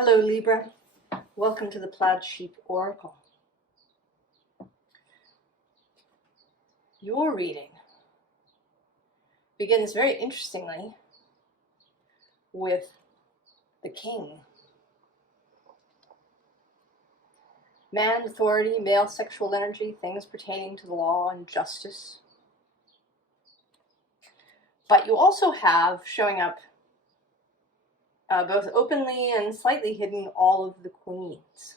Hello Libra, welcome to the Plaid Sheep Oracle. Your reading begins very interestingly with the King. Man, authority, male sexual energy, things pertaining to the law and justice. But you also have showing up both openly and slightly hidden all of the queens.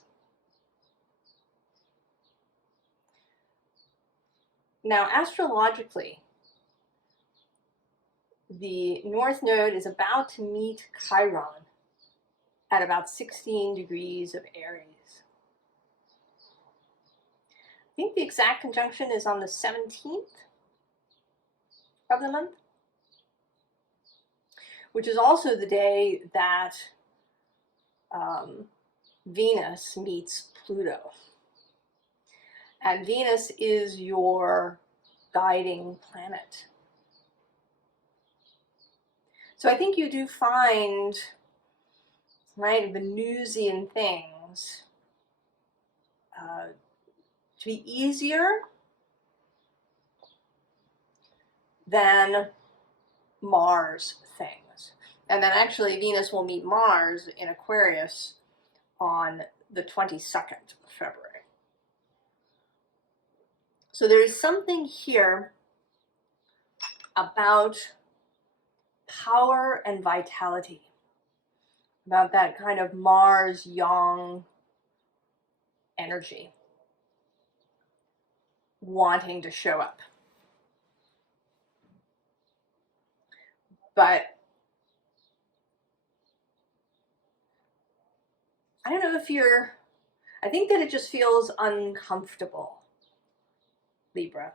Now, astrologically, the North Node is about to meet Chiron at about 16 degrees of Aries. I think the exact conjunction is on the 17th of the month, which is also the day that Venus meets Pluto. And Venus is your guiding planet. So I think you do find, right, Venusian things to be easier than Mars things. And then actually Venus will meet Mars in Aquarius on the 22nd of February. So there's something here about power and vitality, about that kind of Mars yang energy wanting to show up. But I don't know if I think that it just feels uncomfortable, Libra.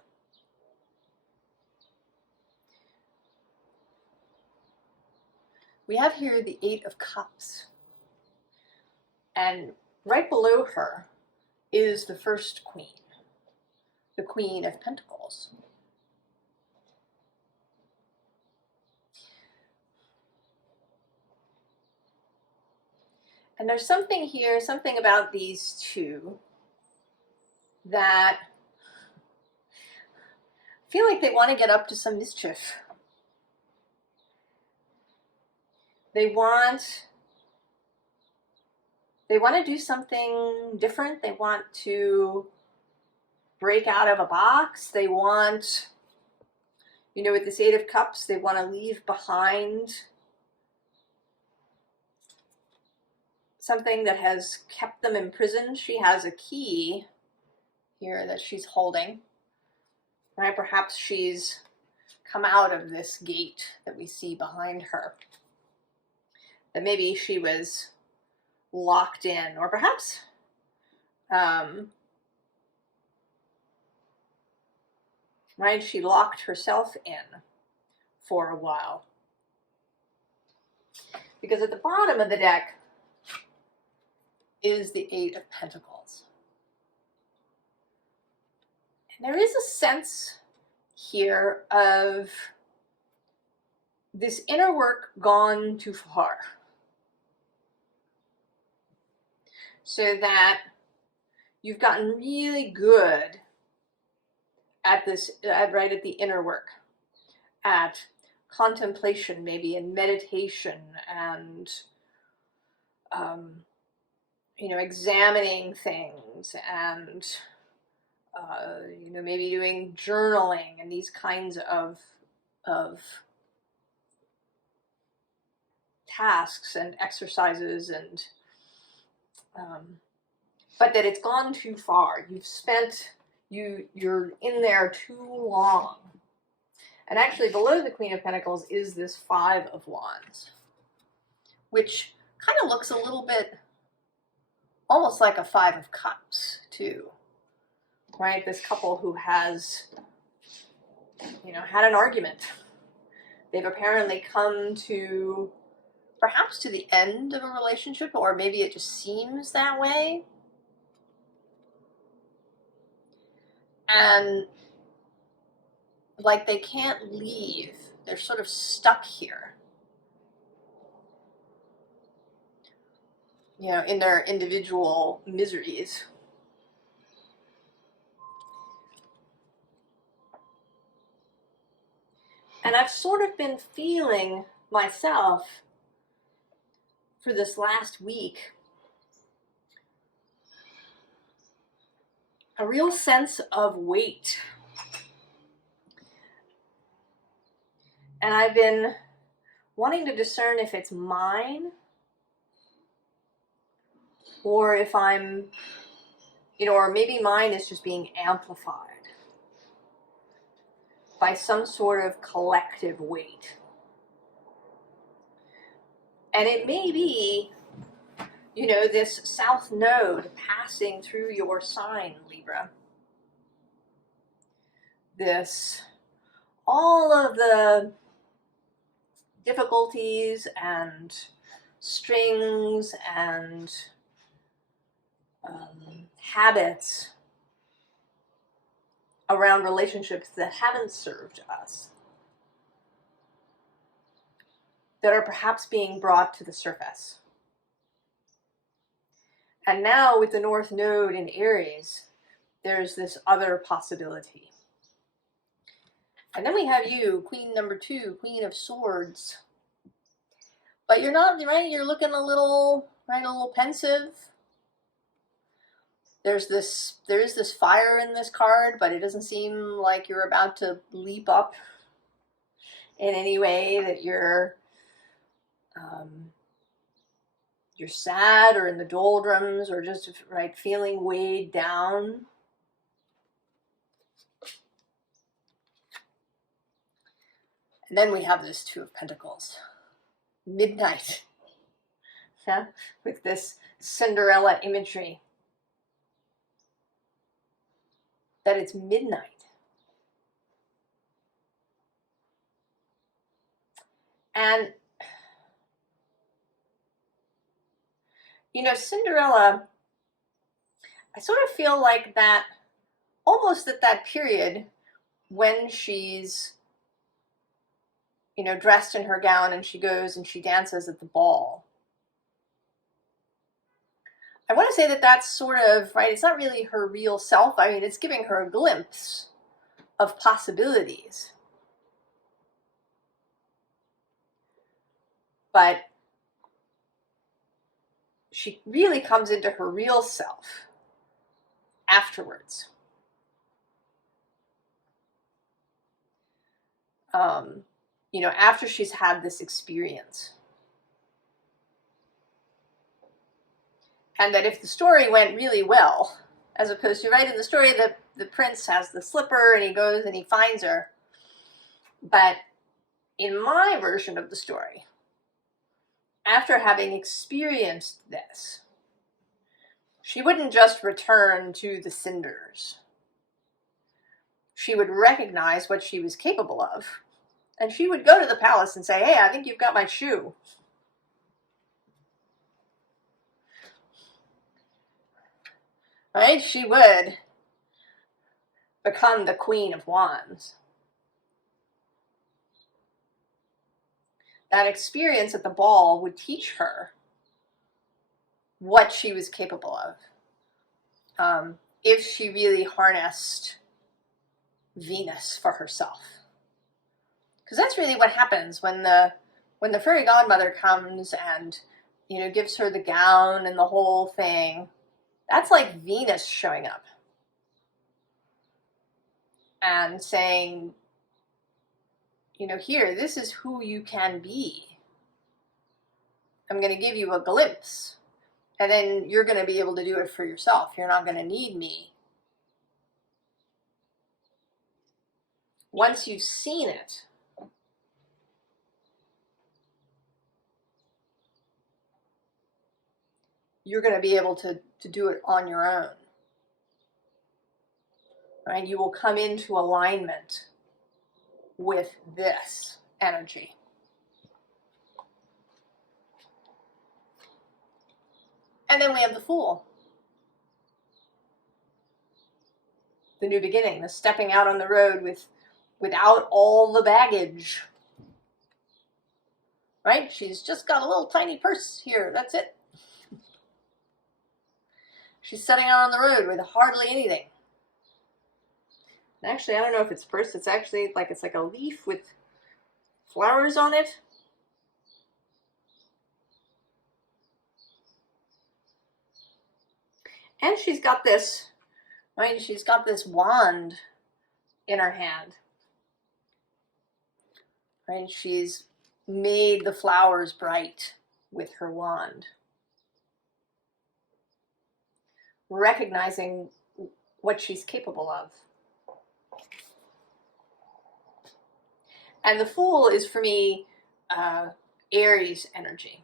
We have here the Eight of Cups, and right below her is the first queen, the Queen of Pentacles. And there's something here, something about these two that feel like they want to get up to some mischief. They want to do something different. They want to break out of a box. They want, with this Eight of Cups, they want to leave behind something that has kept them imprisoned. She has a key here that she's holding, right? Perhaps she's come out of this gate that we see behind her. That maybe she was locked in, or perhaps right, she locked herself in for a while. Because at the bottom of the deck is the Eight of Pentacles. And there is a sense here of this inner work gone too far. So that you've gotten really good at this, right at the inner work, at contemplation maybe, and meditation, and examining things, and maybe doing journaling and these kinds of tasks and exercises, and but that it's gone too far. You're in there too long. And actually below the Queen of Pentacles is this Five of Wands, which kind of looks a little bit almost like a Five of Cups too, right? This couple who has, had an argument. They've apparently come to, perhaps to the end of a relationship, or maybe it just seems that way. And like they can't leave. They're sort of stuck here. you know, in their individual miseries. And I've sort of been feeling myself for this last week a real sense of weight. And I've been wanting to discern if it's mine or if I'm, you know, or maybe mine is just being amplified by some sort of collective weight. And it may be, you know, this south node passing through your sign, Libra. This, all of the difficulties and strings and habits around relationships that haven't served us, that are perhaps being brought to the surface. And now with the North Node in Aries, there's this other possibility. And then we have you, Queen number 2, Queen of Swords. But you're not, right? You're looking a little, right, a little pensive. There is this fire in this card, but it doesn't seem like you're about to leap up in any way, that you're sad or in the doldrums or just, right, feeling weighed down. And then we have this Two of Pentacles, midnight, yeah, with this Cinderella imagery, that it's midnight. And, you know, Cinderella, I sort of feel like that, almost at that period when she's, you know, dressed in her gown and she goes and she dances at the ball. I want to say that that's sort of, right, it's not really her real self. I mean, it's giving her a glimpse of possibilities. But she really comes into her real self afterwards. You know, after she's had this experience. And that if the story went really well, as opposed to, right, in the story, the prince has the slipper and he goes and he finds her. But in my version of the story, after having experienced this, she wouldn't just return to the cinders. She would recognize what she was capable of, and she would go to the palace and say, hey, I think you've got my shoe. Right? She would become the Queen of Wands. That experience at the ball would teach her what she was capable of, if she really harnessed Venus for herself. Because that's really what happens when the fairy godmother comes and, you know, gives her the gown and the whole thing. That's like Venus showing up and saying, you know, here, this is who you can be. I'm going to give you a glimpse, and then you're going to be able to do it for yourself. You're not going to need me. Once you've seen it, you're going to be able to do it on your own. Right? You will come into alignment with this energy. And then we have the Fool. The new beginning, the stepping out on the road without all the baggage. Right? She's just got a little tiny purse here. That's it. She's setting out on the road with hardly anything. And actually, I don't know if it's purse. It's actually like, it's like a leaf with flowers on it. And she's got this, right? She's got this wand in her hand. Right? She's made the flowers bright with her wand. Recognizing what she's capable of. And the Fool is, for me, Aries energy.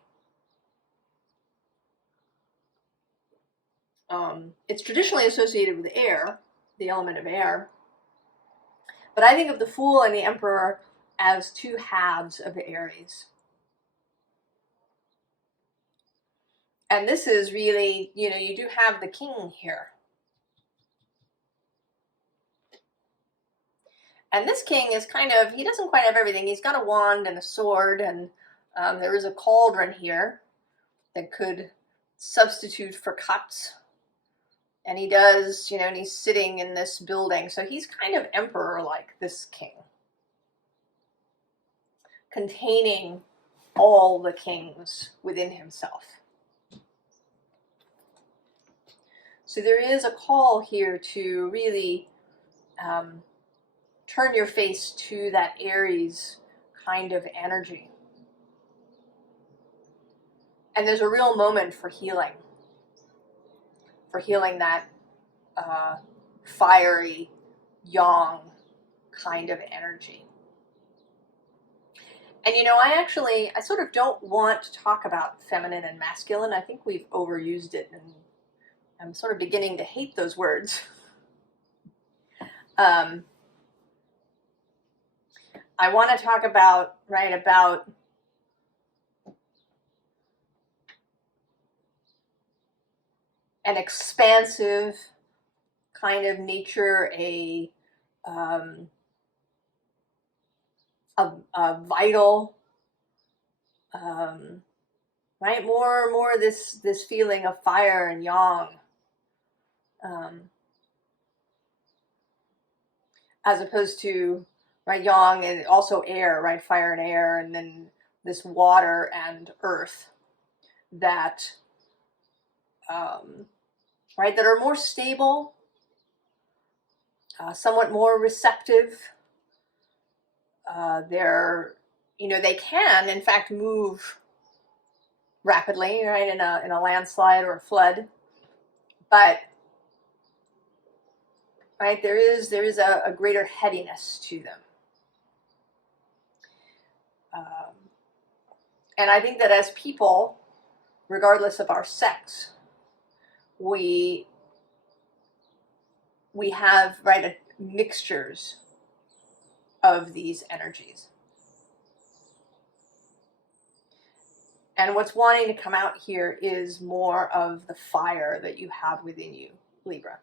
It's traditionally associated with air, the element of air. But I think of the Fool and the Emperor as two halves of the Aries. And this is really, you know, you do have the King here. And this King is kind of, he doesn't quite have everything. He's got a wand and a sword, and there is a cauldron here that could substitute for cups. And he does, you know, and he's sitting in this building. So he's kind of emperor-like, this King. Containing all the kings within himself. So there is a call here to really turn your face to that Aries kind of energy. And there's a real moment for healing. For healing that fiery, yang kind of energy. And you know, I sort of don't want to talk about feminine and masculine. I think we've overused it, and I'm sort of beginning to hate those words. I want to talk about, right, about an expansive kind of nature, a vital, right, more this feeling of fire and yang, as opposed to, right, yang and also air, right, fire and air, and then this water and earth that, right, that are more stable, somewhat more receptive. They're, you know, they can in fact move rapidly, right, in a landslide or a flood, but right, there is a greater headiness to them. And I think that as people, regardless of our sex, we have, right, mixtures of these energies. And what's wanting to come out here is more of the fire that you have within you, Libra.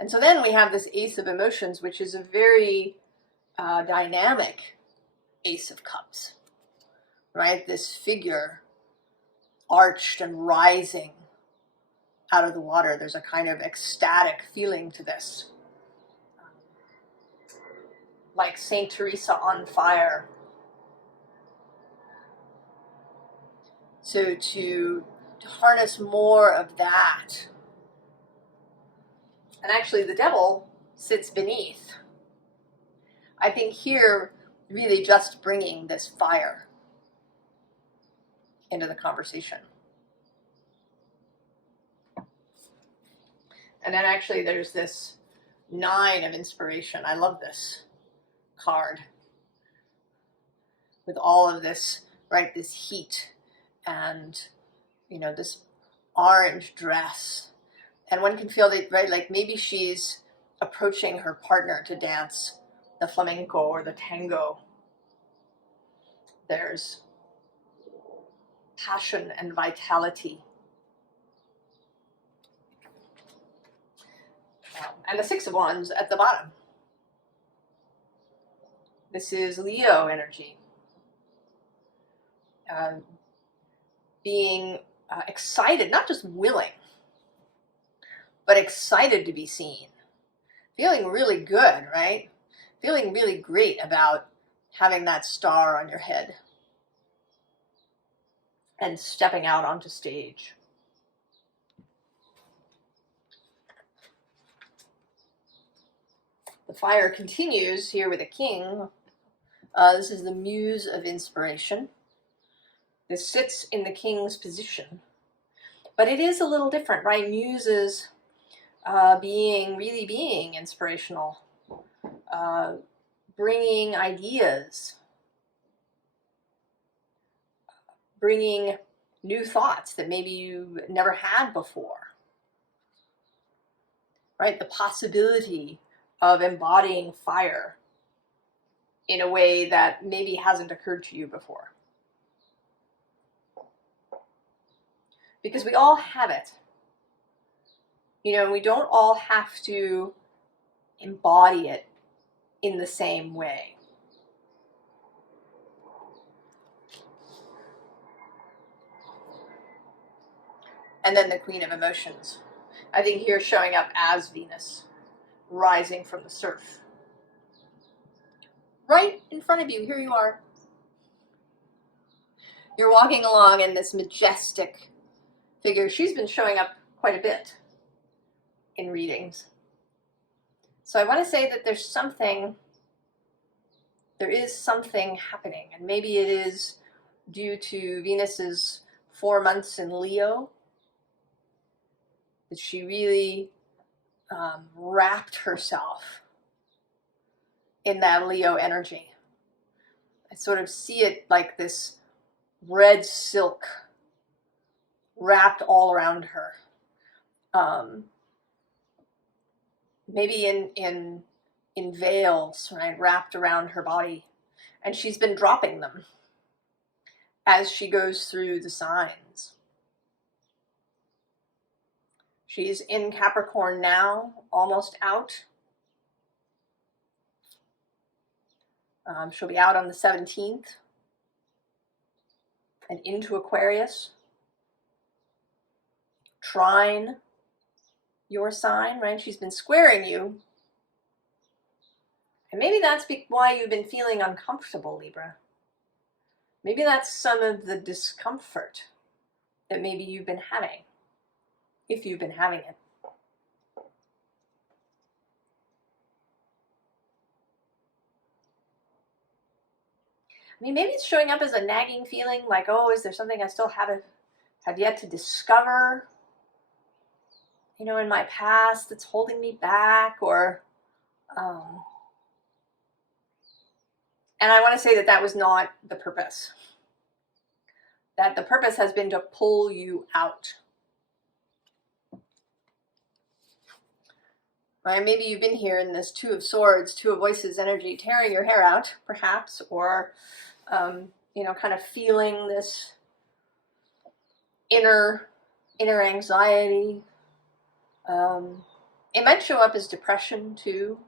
And so then we have this Ace of Emotions, which is a very dynamic Ace of Cups, right? This figure arched and rising out of the water. There's a kind of ecstatic feeling to this. Like Saint Teresa on fire. So to harness more of that. And actually the devil sits beneath. I think here really just bringing this fire into the conversation. And then actually there's this 9 of inspiration. I love this card. With all of this, right, this heat and, you know, this orange dress. And one can feel that, right, like maybe she's approaching her partner to dance the flamenco or the tango. There's passion and vitality. And the 6 of Wands at the bottom. This is Leo energy. being excited, not just willing, but excited to be seen. Feeling really good, right? Feeling really great about having that star on your head and stepping out onto stage. The fire continues here with a king. This is the Muse of Inspiration. This sits in the king's position. But it is a little different, right? Muses really being inspirational, bringing ideas, bringing new thoughts that maybe you never had before, right? The possibility of embodying fire in a way that maybe hasn't occurred to you before. Because we all have it. You know, we don't all have to embody it in the same way. And then the Queen of Emotions. I think here showing up as Venus, rising from the surf. Right in front of you, here you are. You're walking along in this majestic figure. She's been showing up quite a bit in readings. So I want to say that there is something happening, and maybe it is due to Venus's 4 months in Leo, that she really wrapped herself in that Leo energy. I sort of see it like this red silk wrapped all around her. Maybe in veils, right, wrapped around her body. And she's been dropping them as she goes through the signs. She's in Capricorn now, almost out. She'll be out on the 17th and into Aquarius. Trine your sign, right? She's been squaring you. And maybe that's why you've been feeling uncomfortable, Libra. Maybe that's some of the discomfort that maybe you've been having, if you've been having it. I mean, maybe it's showing up as a nagging feeling, like, oh, is there something I still have yet to discover, you know, in my past that's holding me back, or, and I want to say that that was not the purpose. That the purpose has been to pull you out. Right? Maybe you've been here in this Two of Swords, Two of Voices energy, tearing your hair out, perhaps, or, you know, kind of feeling this inner anxiety. It might show up as depression too,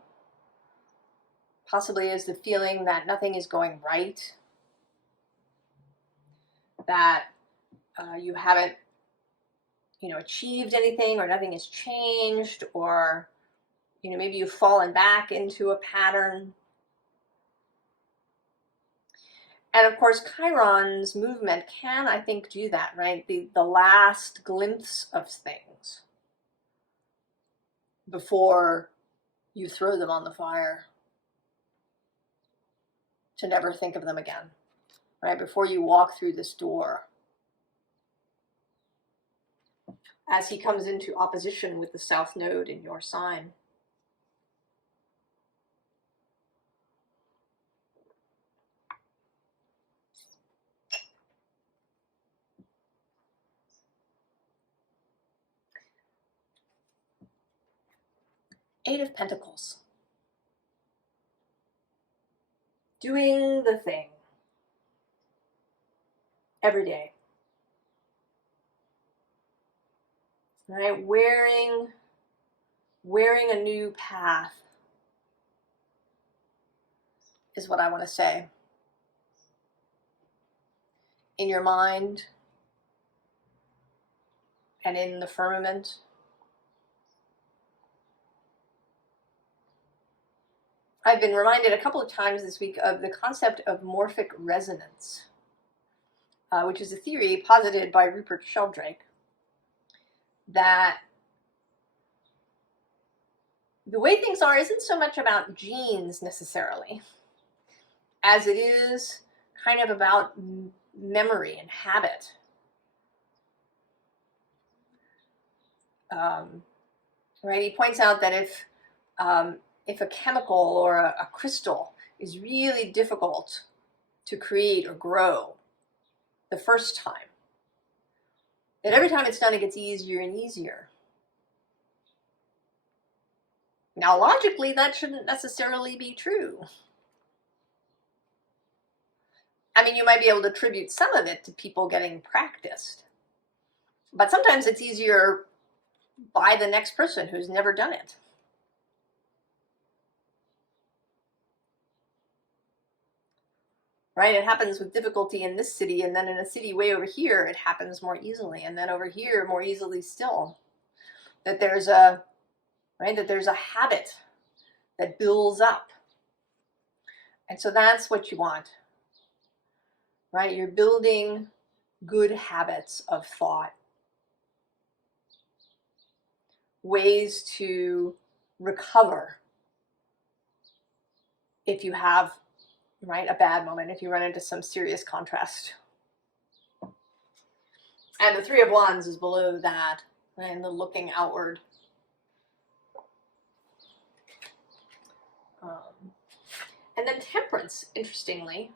possibly as the feeling that nothing is going right, that you haven't, you know, achieved anything, or nothing has changed, or, you know, maybe you've fallen back into a pattern. And of course, Chiron's movement can, I think, do that, right? The last glimpse of things before you throw them on the fire, to never think of them again, right? Before you walk through this door. As he comes into opposition with the South Node in your sign. Eight of Pentacles. Doing the thing. Every day. Right? Wearing a new path is what I want to say. In your mind, and in the firmament. I've been reminded a couple of times this week of the concept of morphic resonance, which is a theory posited by Rupert Sheldrake, that the way things are isn't so much about genes necessarily, as it is kind of about memory and habit. Right? He points out that if a chemical or a crystal is really difficult to create or grow the first time, that every time it's done, it gets easier and easier. Now, logically, that shouldn't necessarily be true. I mean, you might be able to attribute some of it to people getting practiced, but sometimes it's easier by the next person who's never done it. Right? It happens with difficulty in this city, and then in a city way over here, it happens more easily, and then over here, more easily still. That there's a habit that builds up. And so that's what you want. Right? You're building good habits of thought. Ways to recover if you have, right, a bad moment, if you run into some serious contrast. And the Three of Wands is below that, right, and the looking outward. And then Temperance, interestingly,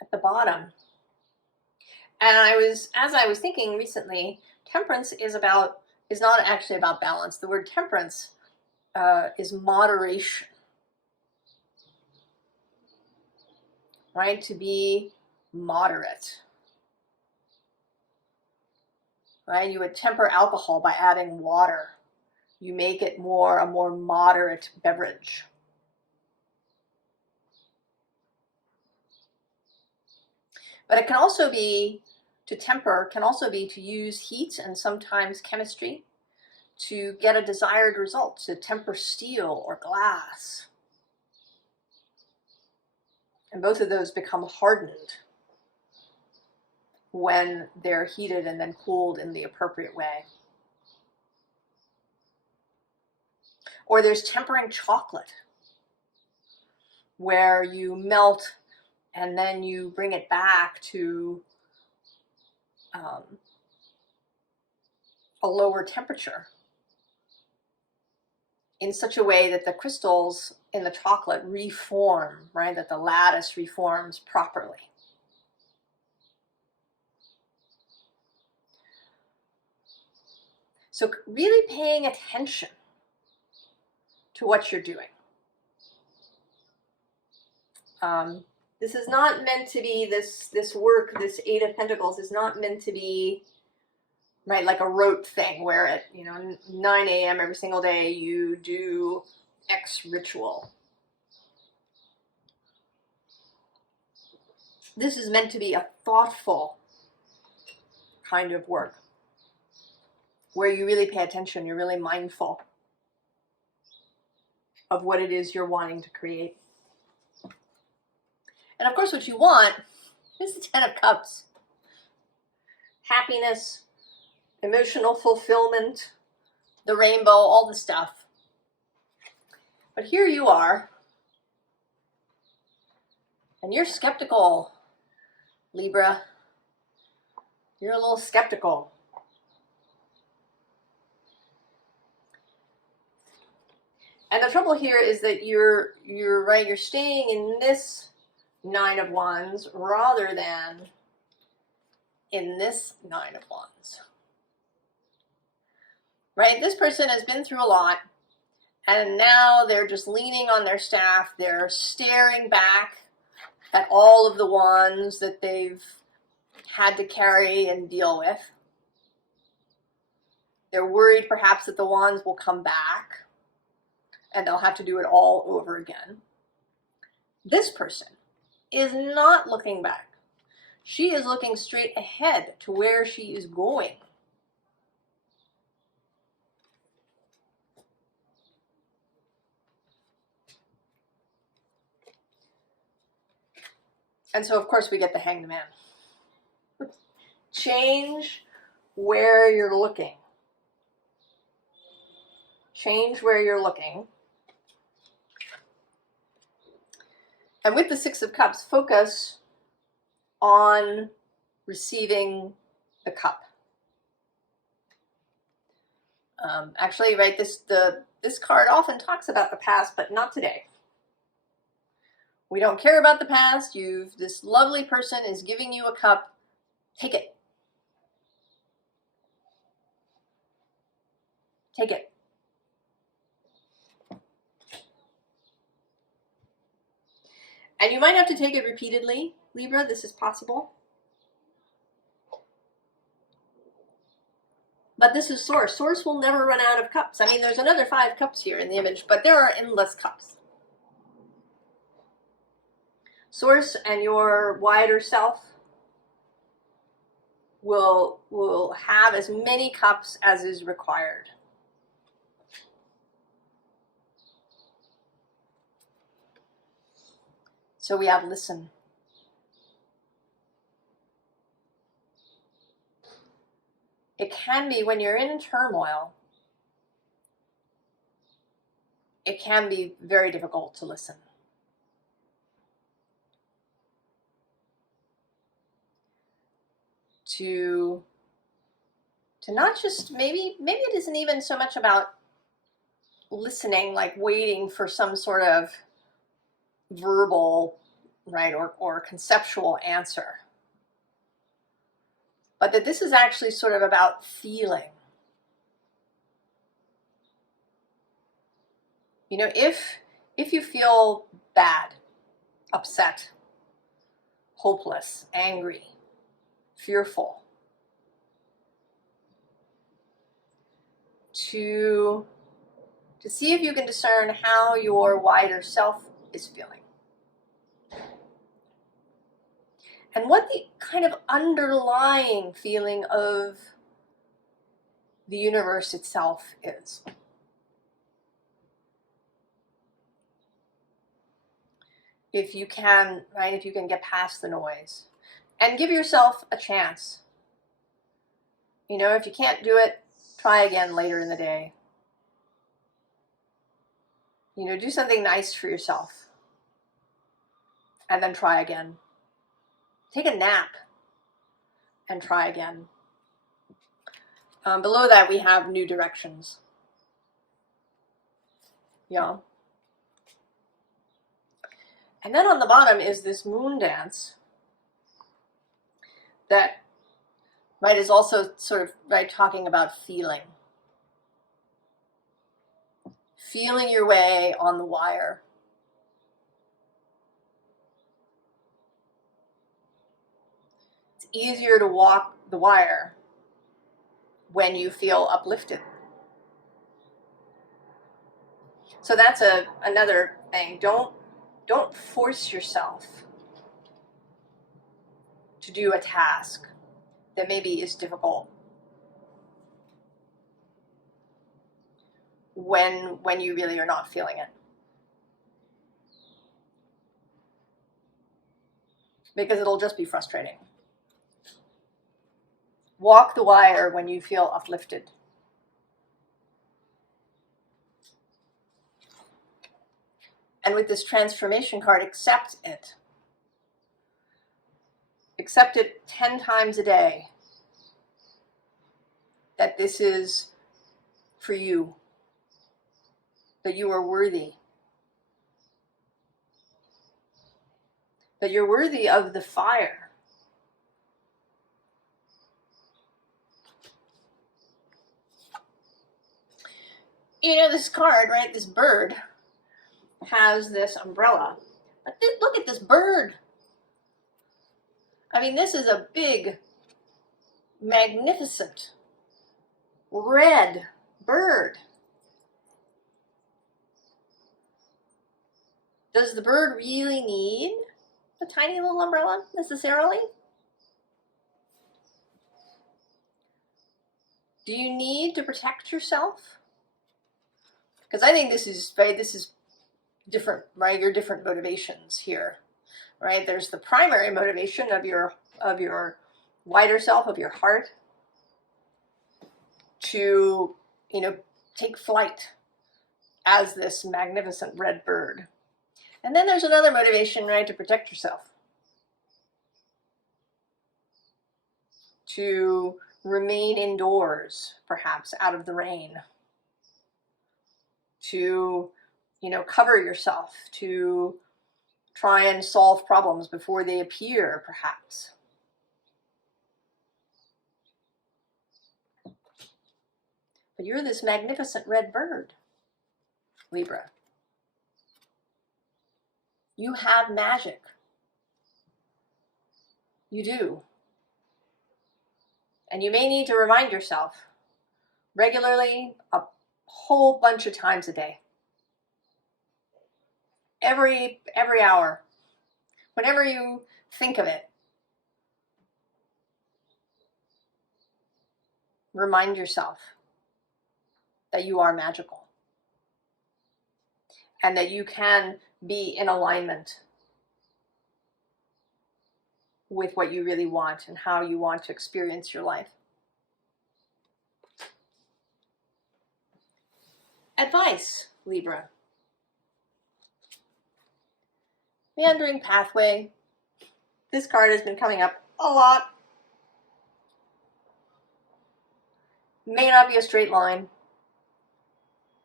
at the bottom. And as I was thinking recently, Temperance is not actually about balance. The word temperance is moderation. Right? To be moderate. Right? You would temper alcohol by adding water. You make it a more moderate beverage. But it can also be, to temper, can also be to use heat and sometimes chemistry to get a desired result, to temper steel or glass. And both of those become hardened when they're heated and then cooled in the appropriate way. Or there's tempering chocolate, where you melt and then you bring it back to a lower temperature in such a way that the crystals in the chocolate reform, right? That the lattice reforms properly. So really paying attention to what you're doing. This is not meant to be, this work, this Eight of Pentacles is not meant to be, right, like a rote thing where at 9 a.m. every single day you do X ritual. This is meant to be a thoughtful kind of work where you really pay attention, you're really mindful of what it is you're wanting to create. And of course, what you want is the Ten of Cups. Happiness, emotional fulfillment, the rainbow, all the stuff. But here you are, and you're skeptical, Libra. You're a little skeptical. And the trouble here is that you're staying in this Nine of Wands rather than in this Nine of Wands. Right? This person has been through a lot, and now they're just leaning on their staff. They're staring back at all of the wands that they've had to carry and deal with. They're worried perhaps that the wands will come back and they'll have to do it all over again. This person is not looking back. She is looking straight ahead to where she is going. And so, of course, we get the Hanged Man. Change where you're looking. Change where you're looking. And with the Six of Cups, focus on receiving the cup. Actually, right, this card often talks about the past, but not today. We don't care about the past. This lovely person is giving you a cup. Take it. Take it. And you might have to take it repeatedly, Libra. This is possible. But this is Source. Source will never run out of cups. I mean, there's another 5 cups here in the image, but there are endless cups. Source and your wider self will have as many cups as is required. So we have listen. It can be when you're in turmoil, it can be very difficult to listen. To not just, maybe it isn't even so much about listening, like waiting for some sort of verbal, right, or conceptual answer. But that this is actually sort of about feeling. You know, if you feel bad, upset, hopeless, angry, fearful, to see if you can discern how your wider self is feeling. And what the kind of underlying feeling of the universe itself is. If you can, right, if you can get past the noise and give yourself a chance. You know, if you can't do it, try again later in the day. You know, do something nice for yourself and then try again. Take a nap and try again. Below that, we have new directions. Yeah. And then on the bottom is this moon dance that, right, is also sort of, right, talking about feeling. Feeling your way on the wire. It's easier to walk the wire when you feel uplifted. So that's another thing. Don't force yourself to do a task that maybe is difficult when you really are not feeling it. Because it'll just be frustrating. Walk the wire when you feel uplifted. And with this transformation card, accept it. Accept it 10 times a day. That this is for you. That you are worthy. That you're worthy of the fire. You know, this card, right, this bird has this umbrella. But look at this bird. I mean, this is a big, magnificent, red bird. Does the bird really need a tiny little umbrella necessarily? Do you need to protect yourself? Because I think this is different, right? Your different motivations here, right? There's the primary motivation of your wider self, of your heart, to, you know, take flight as this magnificent red bird. And then there's another motivation, right, to protect yourself, to remain indoors, perhaps out of the rain, to, you know, cover yourself, to try and solve problems before they appear, perhaps. But you're this magnificent red bird, Libra. You have magic. You do. And you may need to remind yourself regularly, a whole bunch of times a day. Every hour. Whenever you think of it, remind yourself that you are magical and that you can be in alignment with what you really want and how you want to experience your life. Advice, Libra. Meandering pathway. This card has been coming up a lot. May not be a straight line.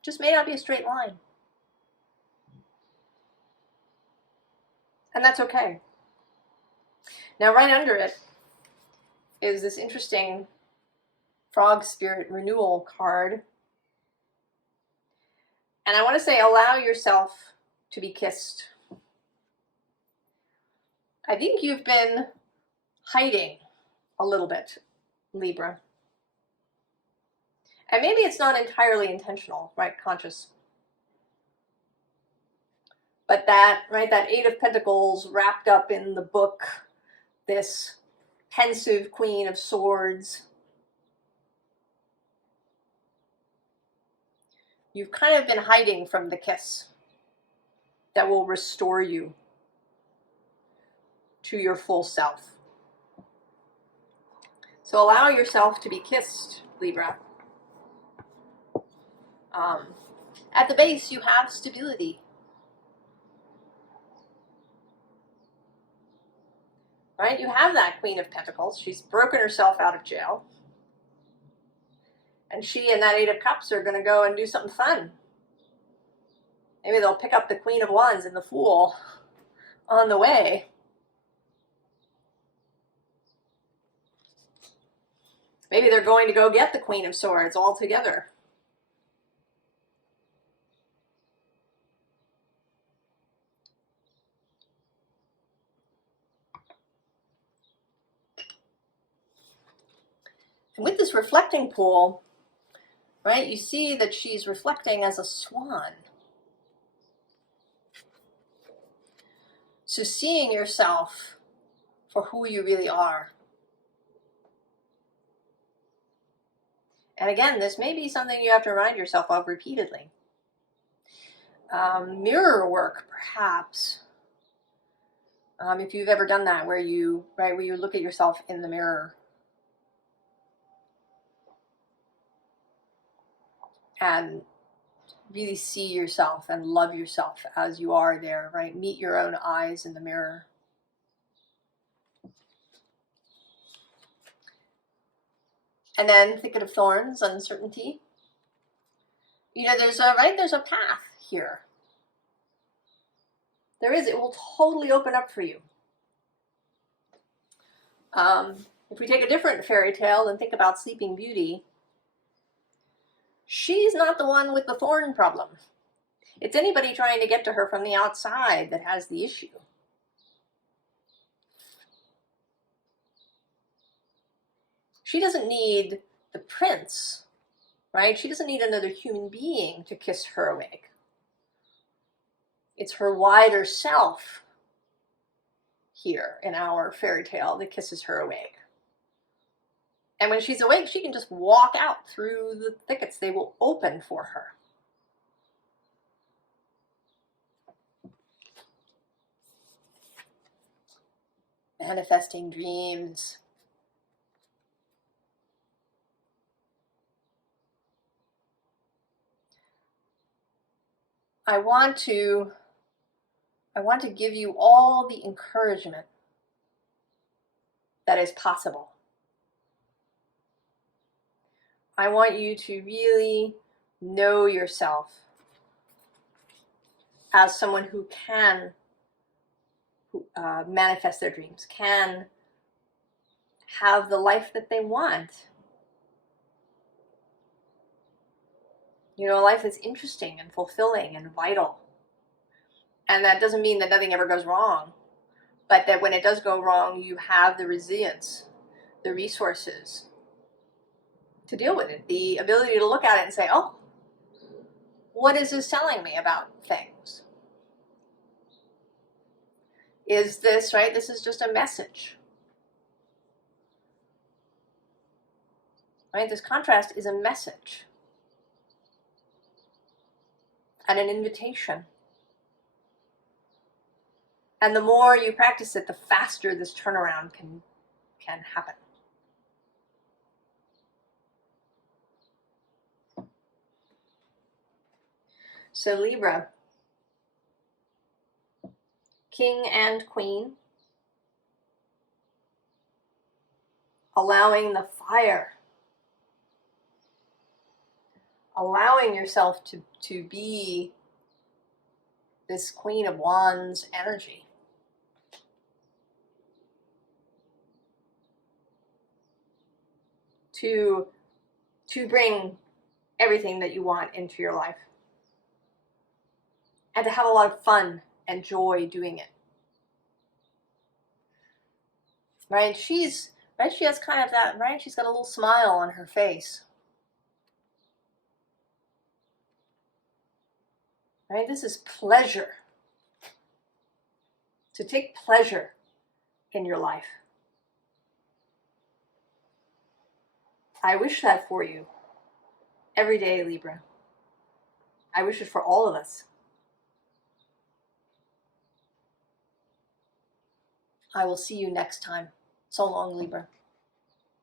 Just may not be a straight line. And that's okay. Now, right under it is this interesting frog spirit renewal card. And I want to say, allow yourself to be kissed. I think you've been hiding a little bit, Libra. And maybe it's not entirely intentional, right? Conscious. But that, right, that Eight of Pentacles wrapped up in the book, this pensive Queen of Swords. You've kind of been hiding from the kiss that will restore you to your full self. So allow yourself to be kissed, Libra. At the base, you have stability. Right? You have that Queen of Pentacles. She's broken herself out of jail. And she and that Eight of Cups are going to go and do something fun. Maybe they'll pick up the Queen of Wands and the Fool on the way. Maybe they're going to go get the Queen of Swords all together. And with this reflecting pool, right, you see that she's reflecting as a swan. So seeing yourself for who you really are. And again, this may be something you have to remind yourself of repeatedly. Mirror work, perhaps. If you've ever done that, where you look at yourself in the mirror and really see yourself and love yourself as you are there, right? Meet your own eyes in the mirror. And then Thicket of Thorns, uncertainty. You know, there's a path here. There is. It will totally open up for you. If we take a different fairy tale and think about Sleeping Beauty, she's not the one with the thorn problem. It's anybody trying to get to her from the outside that has the issue. She doesn't need the prince, right? She doesn't need another human being to kiss her awake. It's her wider self here in our fairy tale that kisses her awake. And when she's awake, she can just walk out through the thickets. They will open for her. Manifesting dreams. I want to give you all the encouragement that is possible. I want you to really know yourself as someone who can manifest their dreams, can have the life that they want. You know, a life that's interesting and fulfilling and vital. And that doesn't mean that nothing ever goes wrong, but that when it does go wrong, you have the resilience, the resources to deal with it, the ability to look at it and say, oh, what is this telling me about things? Is this, right? This is just a message. Right? This contrast is a message and an invitation. And the more you practice it, the faster this turnaround can happen. So Libra, King and Queen, allowing the fire, allowing yourself to be this Queen of Wands energy. To bring everything that you want into your life. And to have a lot of fun and joy doing it. Right? She has kind of that, right? She's got a little smile on her face. Right? This is pleasure. To take pleasure in your life. I wish that for you every day, Libra. I wish it for all of us. I will see you next time. So long, Libra.